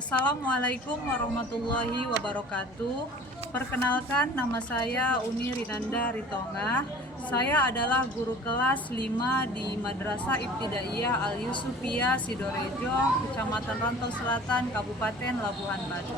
Assalamualaikum warahmatullahi wabarakatuh. Perkenalkan, nama saya Uni Rinanda Ritonga. Saya adalah guru kelas 5 di Madrasah Ibtidaiyah Al Yusufiyah Sidorejo, Kecamatan Rantau Selatan, Kabupaten Labuhan Batu.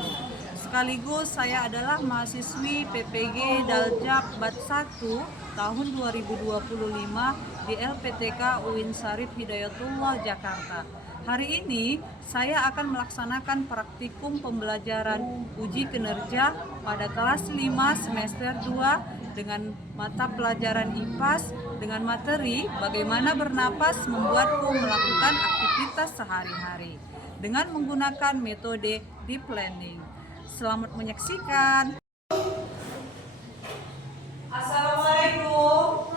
Sekaligus saya adalah mahasiswi PPG Daljak Bat 1 tahun 2025 di LPTK UIN Syarif Hidayatullah Jakarta. Hari ini saya akan melaksanakan praktikum pembelajaran uji kinerja pada kelas 5 semester 2 dengan mata pelajaran IPAS dengan materi bagaimana bernapas membuatku melakukan aktivitas sehari-hari dengan menggunakan metode deep learning. Selamat menyaksikan. Assalamualaikum.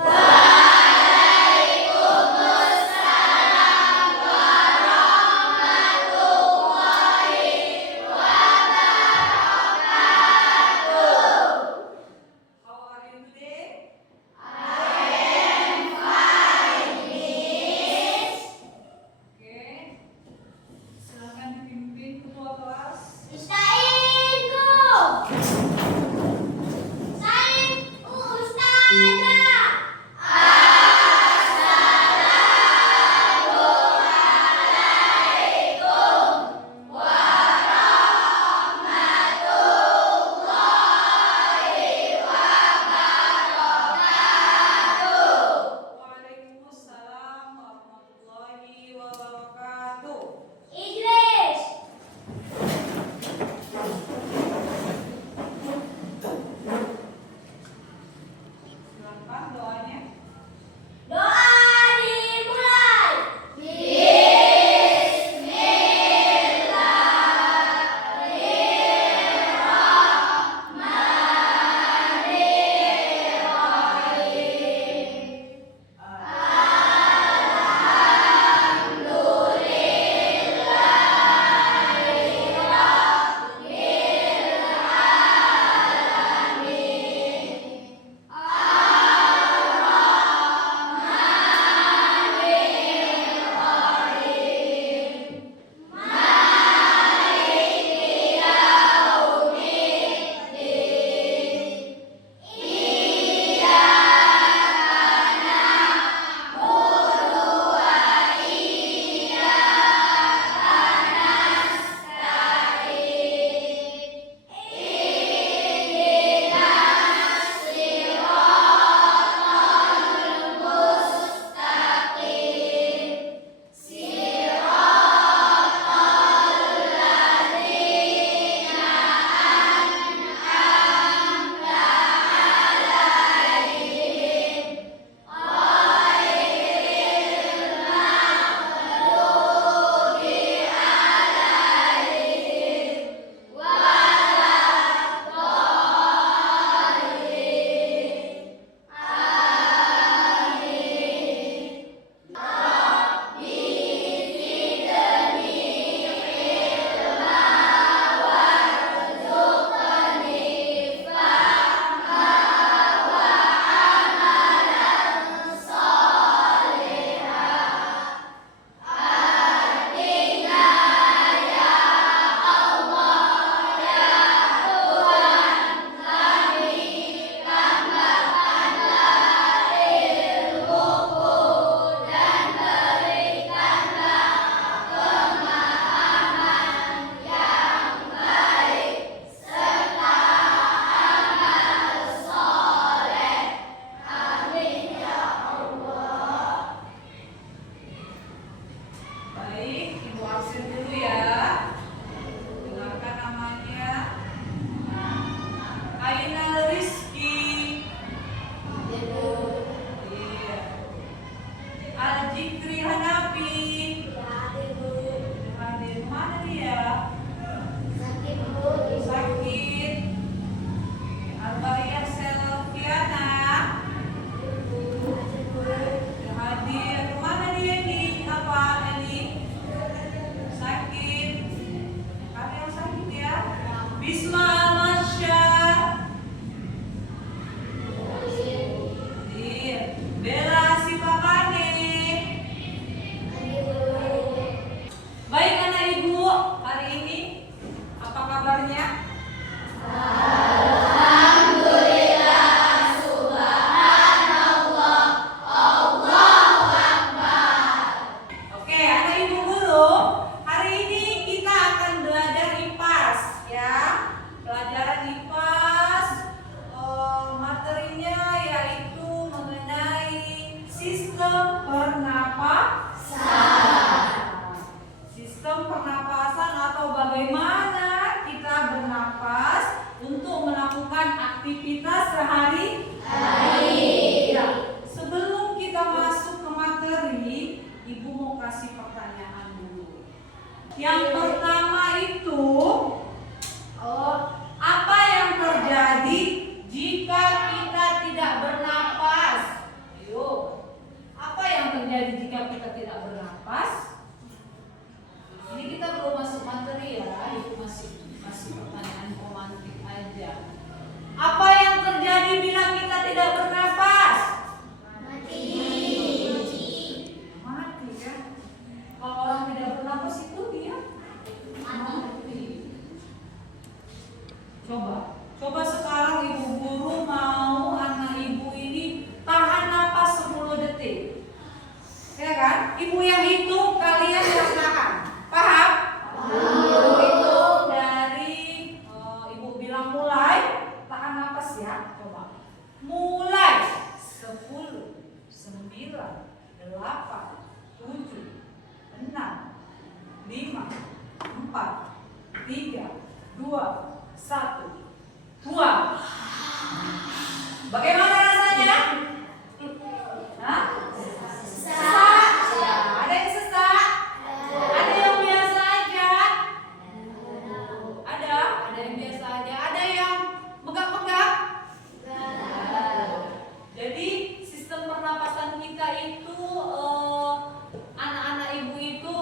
Sakit. Yang pertama itu, apa yang terjadi jika kita tidak bernapas? Ayo, apa yang terjadi jika kita tidak bernapas? Ini kita belum masuk materi ya, itu masih pertanyaan romantik aja. Apa yang terjadi bila kita tidak bernapas? Mati kan? Kalau orang tidak bernapas itu dia mati. Coba sekarang ibu guru mau anak ibu ini tahan napas 10 detik. Ya kan? Ibu yang hitung, kalian yang tahan. Paham? Ibu hitung dari ibu bilang mulai, tahan napas ya. Coba. Mulai 10, 9, 8, 7, 6, 5, 4, 3, 2, 1. Buang. Bagaimana rasanya? Hah? Sesak. Ada yang sesak? Ada yang biasa aja? Ada yang biasa aja. Ada yang megap-megap? Jadi sistem pernapasan kita itu anak-anak ibu itu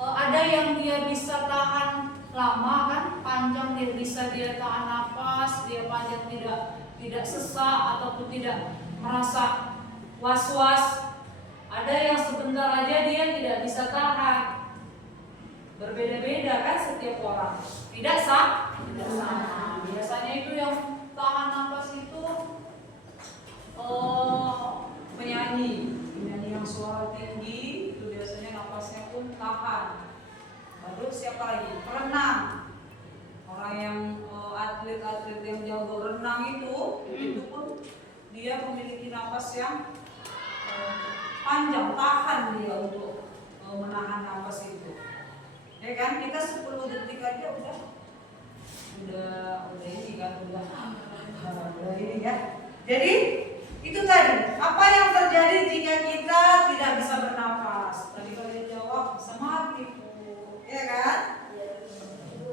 ada yang dia bisa tahan lama kan, panjang dia tahan napas, dia panjang tidak sesak ataupun tidak merasa was-was. Ada yang sebentar aja dia tidak bisa tahan. Berbeda-beda kan setiap orang. Tidak sama. Biasanya itu yang tahan napas itu penyanyi yang suara tinggi itu biasanya napasnya pun tahan. Lalu siapa lagi? Perenang. Orang yang atlet-atlet yang jago renang itu pun dia memiliki napas yang panjang, tahan dia untuk menahan napas itu. Ya kan? Kita 10 detik aja udah ini kan udah ini ya. Jadi itu tadi, apa yang terjadi jika kita tidak bisa bernapas? Tadi kalian jawab sama mati. Ya kan?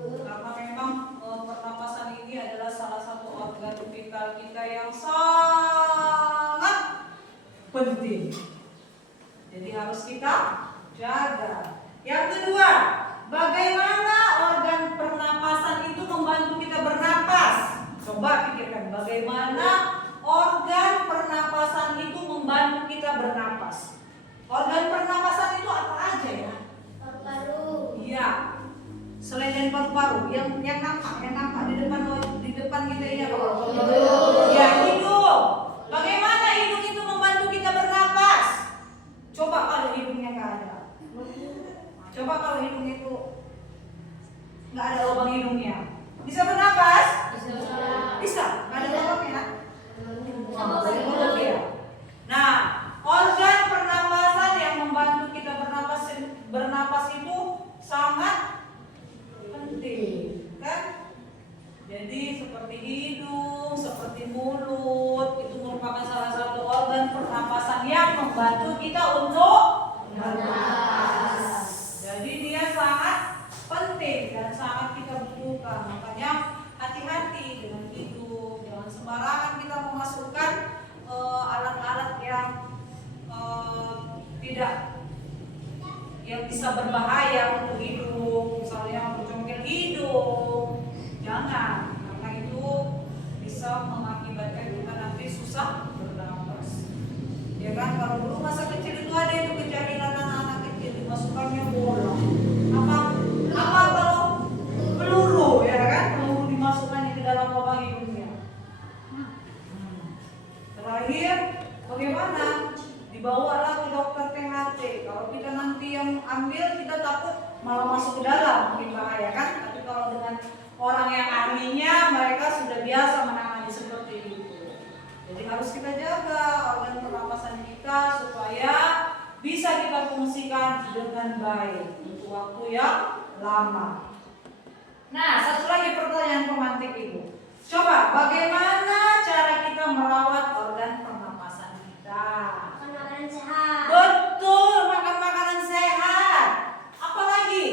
Karena memang pernapasan ini adalah salah satu organ vital kita yang sangat penting. Jadi harus kita jaga. Yang kedua, bagaimana organ pernapasan itu membantu kita bernapas? Coba pikirkan, bagaimana organ pernapasan itu membantu kita bernapas? Organ pernapasan itu apa aja ya? Paru-paru. Iya. Selain dari paru-paru, yang nampak di depan kita ini apa? Ya, hidung. Bagaimana hidung itu membantu kita bernapas? Coba kalau hidungnya nggak ada. Coba kalau hidung itu nggak ada lubang hidungnya, bisa bernapas? Bisa. Nggak ada lubangnya? Ya. Nah, organ pernapasan yang membantu kita bernapas itu sangat penting, kan? Jadi seperti hidung, seperti mulut, itu merupakan salah satu organ pernapasan yang membantu kita untuk bernapas. Jadi dia sangat penting dan sangat kita butuhkan. Makanya hati-hati dengan hidung, jangan sembarangan kita memasukkan alat-alat yang bisa berbahaya untuk hidung, misalnya mencongkel hidung, jangan, karena itu bisa mengakibatkan kita nanti susah bernapas. Ya kan, kalau dulu masa kecil itu ada itu kejadian anak-anak kecil dimasukkannya bola. Apa kalau peluru, ya kan, peluru dimasukkan ke dalam lubang hidungnya. Terakhir, bagaimana? Dibawalah ke dokter THT. Kalau kita nanti yang ambil, kita takut malah masuk ke dalam, mungkin bahaya kan? Tapi kalau dengan orang yang ahlinya, mereka sudah biasa menangani seperti itu. Jadi harus kita jaga organ pernapasan kita supaya bisa kita fungsikan dengan baik untuk waktu yang lama. Nah, satu lagi pertanyaan romantik Ibu. Coba, bagaimana cara kita merawat organ pernapasan kita? Makanan sehat. Betul, makan makanan sehat. Apalagi?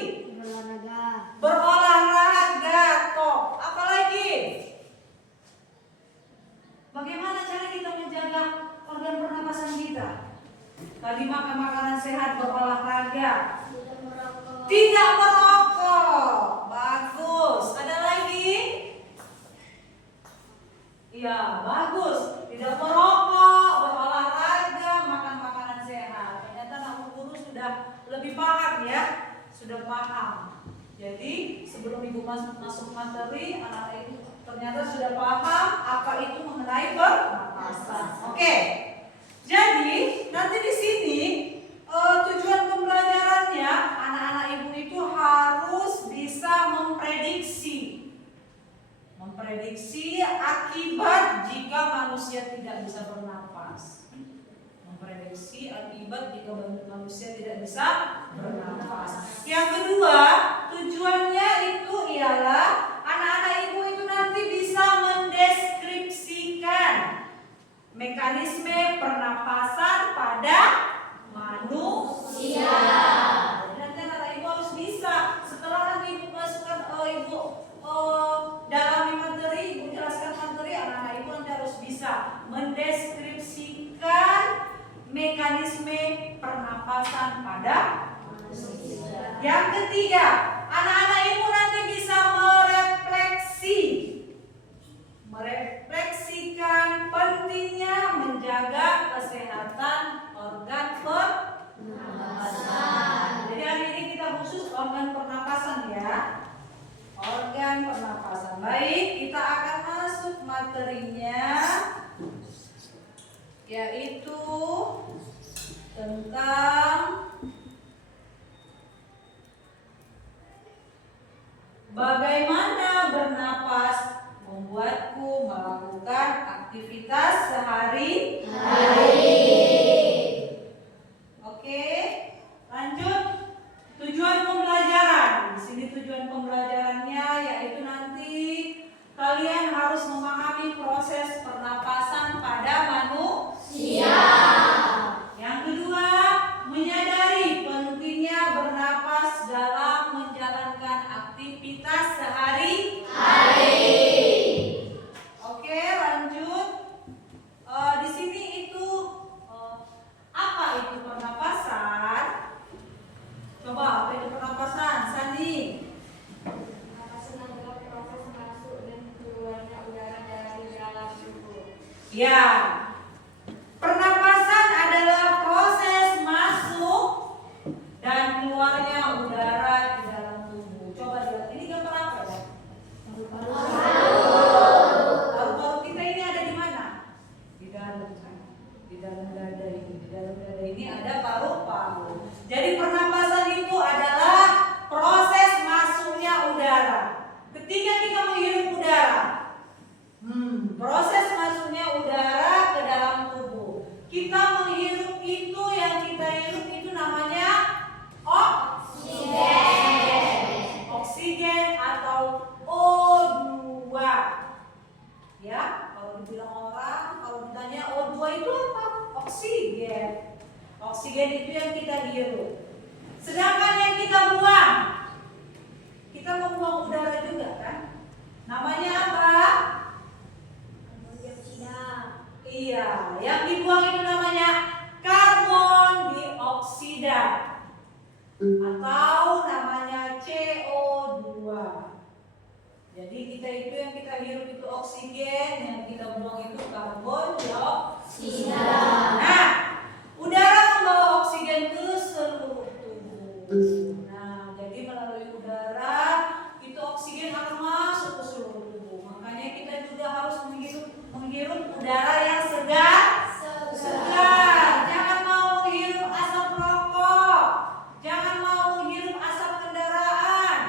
sudah paham. Jadi sebelum ibu masuk materi, anak-anak ibu ternyata sudah paham apa itu mengenai pernapasan. Oke. Jadi nanti di sini tujuan pembelajarannya anak-anak ibu itu harus bisa memprediksi akibat jika manusia tidak bisa bernapas. Memprediksi akibat jika manusia tidak bisa bernapas. Yang kedua, tujuannya itu ialah anak-anak ibu itu nanti bisa mendeskripsikan mekanisme pernapasan pada manusia. Jadi nanti anak ibu harus bisa. Setelah nanti ibu masukkan dalam materi, ibu jelaskan materi, anak-anak ibu nanti harus bisa mendeskripsikan mekanisme pernapasan pada manusia. Yang ketiga, anak-anak ibu nanti bisa merefleksikan pentingnya menjaga kesehatan organ pernapasan. Jadi hari ini kita khusus organ pernapasan ya. Organ pernapasan. Baik, kita akan masuk materinya, yaitu tentang bagaimana bernapas membuatku melakukan aktivitas sehari-hari. Oke, lanjut. Tujuan pembelajaran. Di sini tujuan pembelajarannya yaitu nanti kalian harus memahami proses pernapasan pada manusia. Yang kedua, menyadari pentingnya bernapas dalam menjalankan aktivitas sehari-hari. Oke, lanjut. Di sini itu apa itu pernapasan? Coba apa itu pernapasan, Sandi? Pernapasan adalah proses masuk dan keluarnya udara dari dalam tubuh. Ya. Pernapasan adalah proses masuk dan keluarnya udara di dalam tubuh. Coba lihat, ini gambar apa ya? Paru-paru kita ini ada di mana? Di dalam kan? Di dalam dada ini. Di dalam dada ini ada paru-paru. Jadi pernapasan itu adalah proses masuknya udara. Ketika kita menghirup udara, proses masuknya udara ke dalam tubuh. Kita menghirup itu, yang kita hirup itu namanya oksigen atau O2. Ya, kalau dibilang orang, kalau ditanya O2 itu apa? Oksigen. Oksigen itu yang kita hirup. Sedangkan yang kita buang, kita membuang udara juga kan? Namanya apa? Iya, yang dibuang itu namanya karbon dioksida atau namanya CO2. Jadi kita itu yang kita hirup itu oksigen, yang kita buang itu karbon dioksida. Nah, udara membawa oksigen ke seluruh tubuh. Nah, jadi melalui udara itu oksigen akan masuk ke seluruh tubuh. Makanya kita juga harus menghirup udara yang segar. Jangan mau menghirup asap rokok. Jangan mau menghirup asap kendaraan.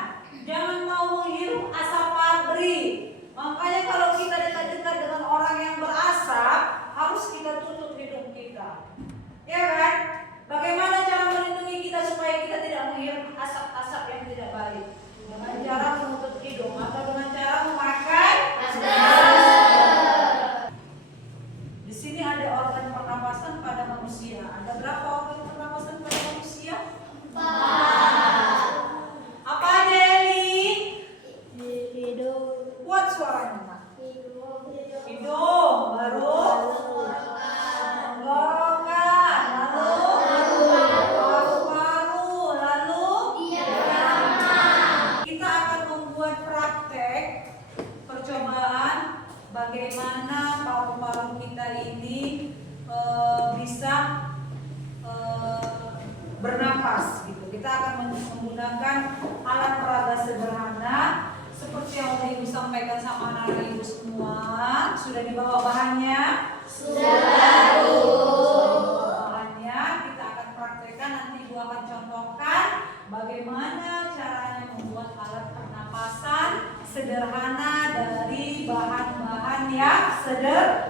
Jangan mau menghirup asap pabrik. Makanya kalau kita dekat-dekat dengan orang yang berasap, harus kita tutup hidung kita. Ya kan? Bagaimana cara melindungi kita supaya kita tidak menghirup asap-asap yang tidak baik? Dengan cara menutup hidung atau dengan cara memakai masker. Di sini ada organ pernapasan pada manusia. Ada berapa organ pernapasan pada manusia? 4. Apa aja, Eli? Hidung. Kuat suaranya, Mak. Hidung, baru tenggorokan, lalu paru-paru, lalu menggunakan alat peraga sederhana seperti yang udah Ibu sampaikan sama anak-anak Ibu semua. Sudah dibawa bahannya? Sudah, Bu. Bahannya kita akan praktekkan, nanti Ibu akan contohkan bagaimana caranya membuat alat pernapasan sederhana dari bahan-bahan yang sederhana.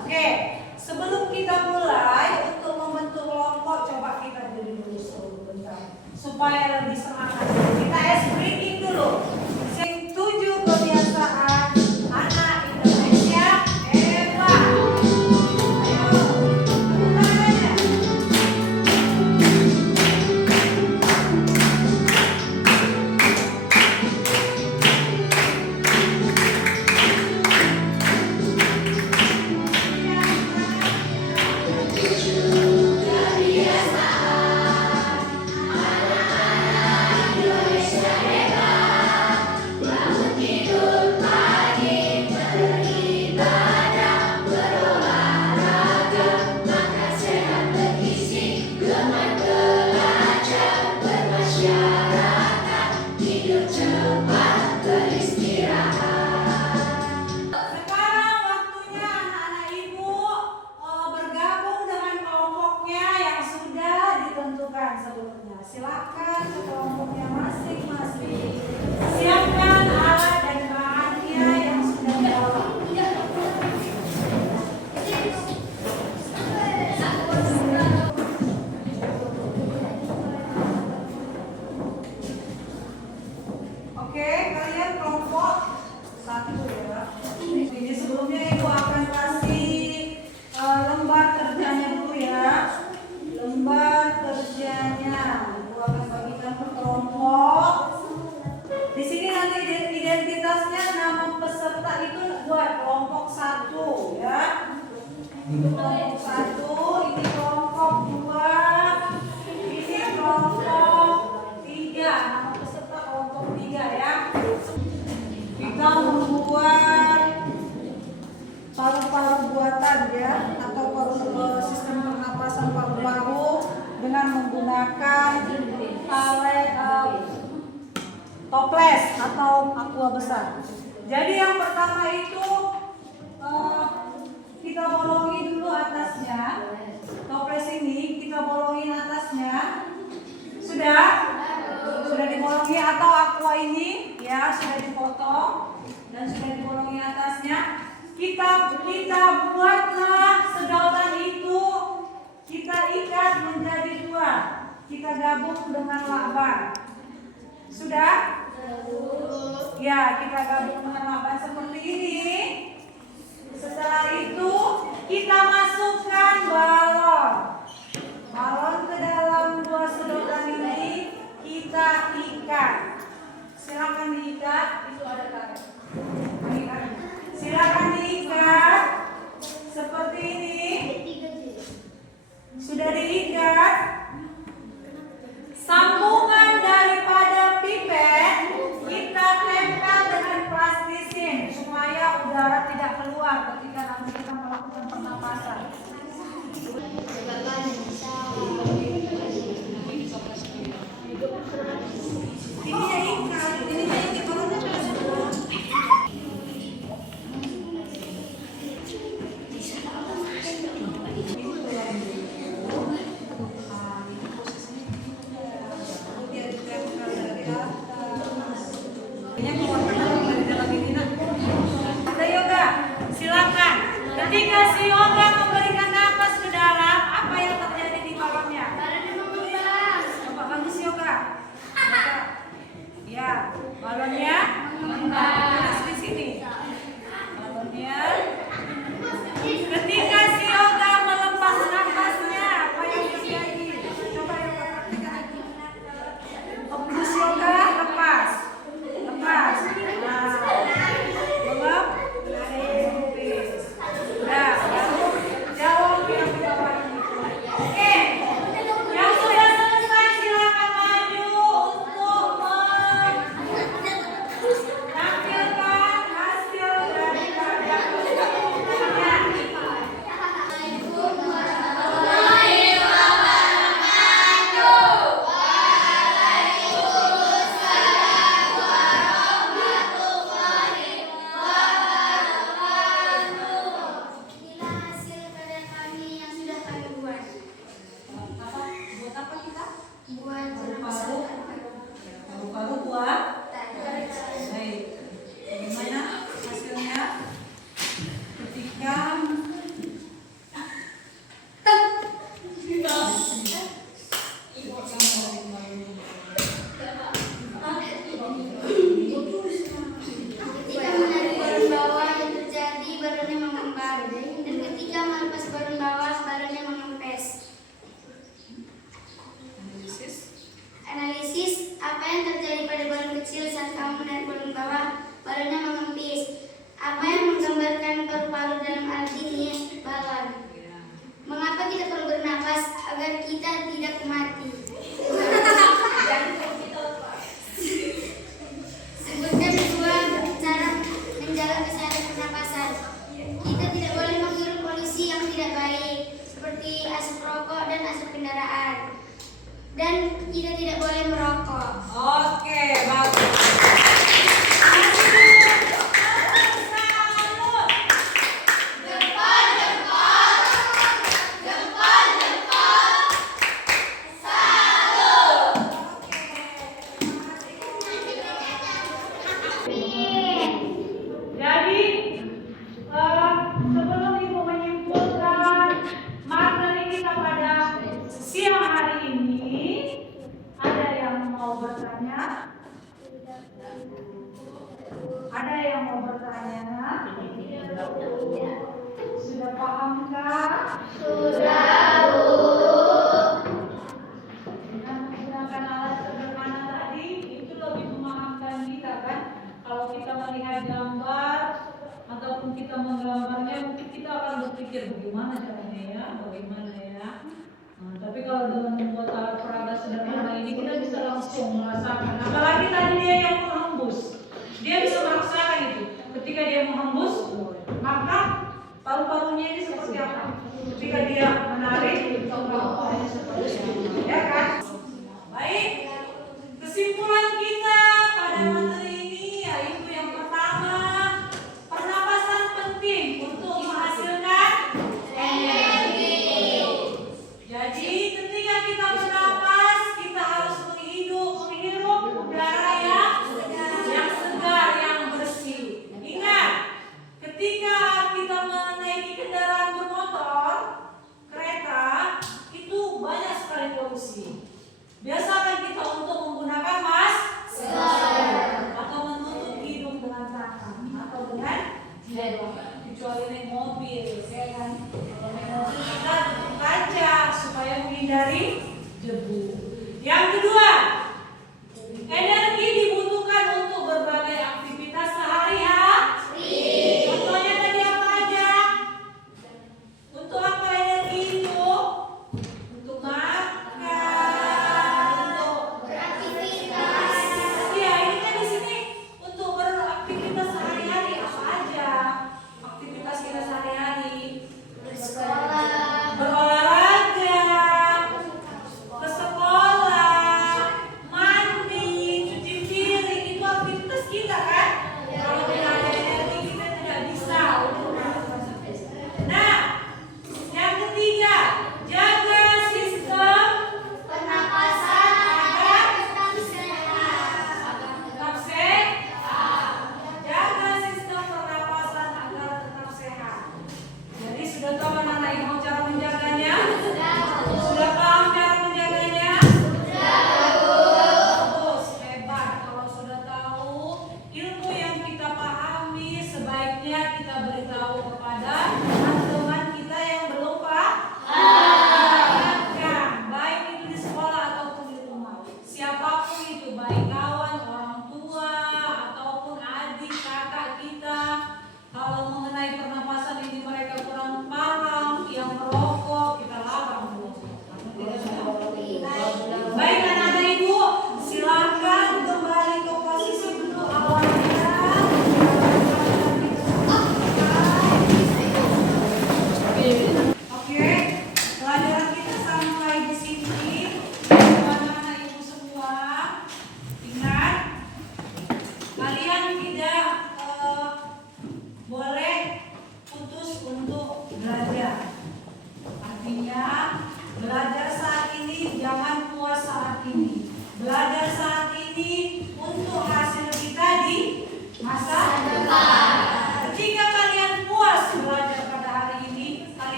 Oke, sebelum kita mulai untuk membentuk kelompok, coba kita diri dulu sebentar supaya lebih semangat. Kita ice breaking dulu. Sing 7 kebiasaan anak Indonesia hebat. Ayo, tepuk tangannya. Sekarang waktunya anak-anak Ibu bergabung dengan kelompoknya yang sudah ditentukan sebelumnya. Silakan ke kelompoknya masing-masing. Siapkan alat dan bahannya yang sudah dibawa. Oke, kalian kelompok 1 ya. Ini sebelumnya Ibu akan kasih lembar kerjanya dulu ya. Lembar kerjanya Ibu akan bagikan per kelompok. Di sini nanti identitasnya nama peserta itu buat kelompok 1 ya. Kelompok 1, ini kelompok 2, ini kelompok 3. Nama peserta kelompok 3 ya. Kita membuat paru-paru buatan ya, atau sistem pernapasan paru-paru dengan menggunakan toples atau aqua besar. Jadi yang pertama itu kita bolongi dulu atasnya. Toples ini kita bolongin atasnya. Sudah dibolongi, atau aqua ini ya sudah dipotong dan sudah dibolongi atasnya. Kita buatlah sedotan itu, kita ikat menjadi 2. Kita gabung dengan lakban. Sudah? Ya, kita gabung dengan lakban seperti ini. Setelah itu kita masukkan balon ke dalam 2 sedotan ini, kita ikat. Silakan diikat, itu ada karet. Silakan diikat seperti ini. Sudah diikat. Sambungan daripada pipet kita tempel dengan plastisin supaya udara tidak keluar ketika nanti kita melakukan pernapasan. Ketika si yoga memberikan napas ke dalam, apa yang terjadi di balonnya? Coba kamu si yoga. Ya, balonnya tulis di sini. Balonnya. Ketika si yoga melepas napasnya, apa yang terjadi? Coba yoga praktikkan lagi. Terus yoga lepas. Belum? Nah, jawab yang di bawah ini. Oke, yang sudah selesai silakan maju untuk apa yang terjadi pada balon kecil saat kamu menarik balon bawah? Balonnya mengempis. Apa yang menggambarkan paru-paru dalam arti ini balon? Mengapa kita perlu bernapas? Agar kita tidak mati. Sebutkan dua cara menjaga kesehatan pernapasan. Kita tidak boleh menghirup polusi yang tidak baik, seperti asap rokok dan asap kendaraan. Dan kita tidak boleh merokok. Oke, bagus. Jadi, sebelum Ibu menyimpulkan materi kita pada siang hari ini, ada yang mau bertanya? Ada yang mau bertanya? Sudah pahamkah? Sudah, Bu. Dengan menggunakan alat sederhana tadi, itu lebih memahamkan kita kan? Kalau kita melihat gambar ataupun kita menggambarnya, mungkin kita akan berpikir bagaimana caranya ya, bagaimana ya. Nah, tapi kalau dengan membuat alat peraga sederhana ini kita bisa langsung merasakan. Apalagi tadi dia yang menghembus, dia bisa merasakan itu. Ketika dia menghembus, maka paru-parunya ini seperti apa? Ketika dia menarik, paru-parunya seperti apa? Ya kan? Baik. Kesimpulan kita pada materi ini yaitu yang pertama, pernapasan penting untuk menghasilkan energi. Jadi ketika kita bernapas, kita harus menghirup udara yang segar, yang bersih. Ingat, ketika kita menaiki kendaraan bermotor, kereta, itu banyak sekali polusi. Biasakan kita untuk menggunakan masker atau menutup hidung dengan tangan atau dengan jilbab, kecuali naik mobil, ya kan? Kalau naik mobil kita tutup kaca supaya menghindari debu. Yang kedua, energi dibutuhkan untuk berbagai aktivitas sehari-hari. Contohnya tadi apa aja? Untuk apa energi itu? Untuk makan. Iya, ini kan di sini untuk beraktivitas sehari-hari apa aja? Aktivitas kita sehari-hari. Berolahraga,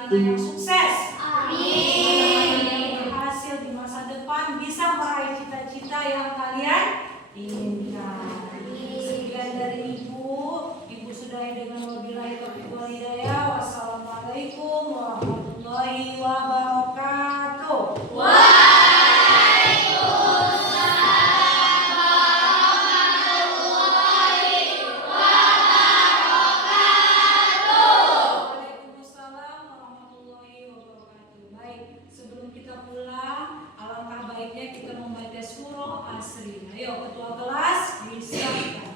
anak-anak yang sukses. Amin. Yang berhasil di masa depan bisa meraih cita-cita yang kalian inginkan. Sekian dari Ibu sudahi dengan wabillahi taufiq wal hidayah. Wassalamualaikum warahmatullahi wabarakatuh. Waalaikumsalam warahmatullahi wabarakatuh. Baik, sebelum kita pulang, alangkah baiknya kita membaca surah Asri. Ayo, ketua kelas disiapkan.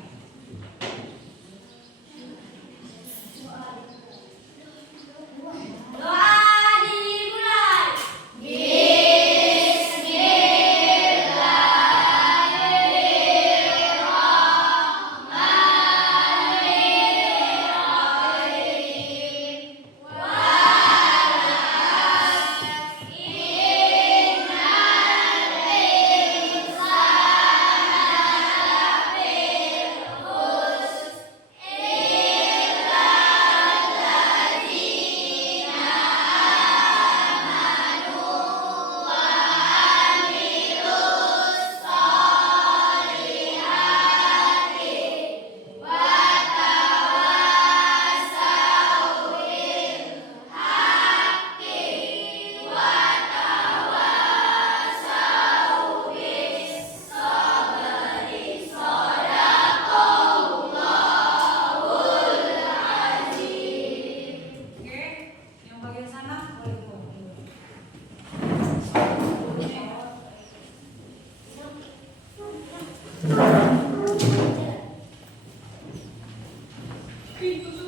Oke, yang bagian sana boleh keluar. Pintu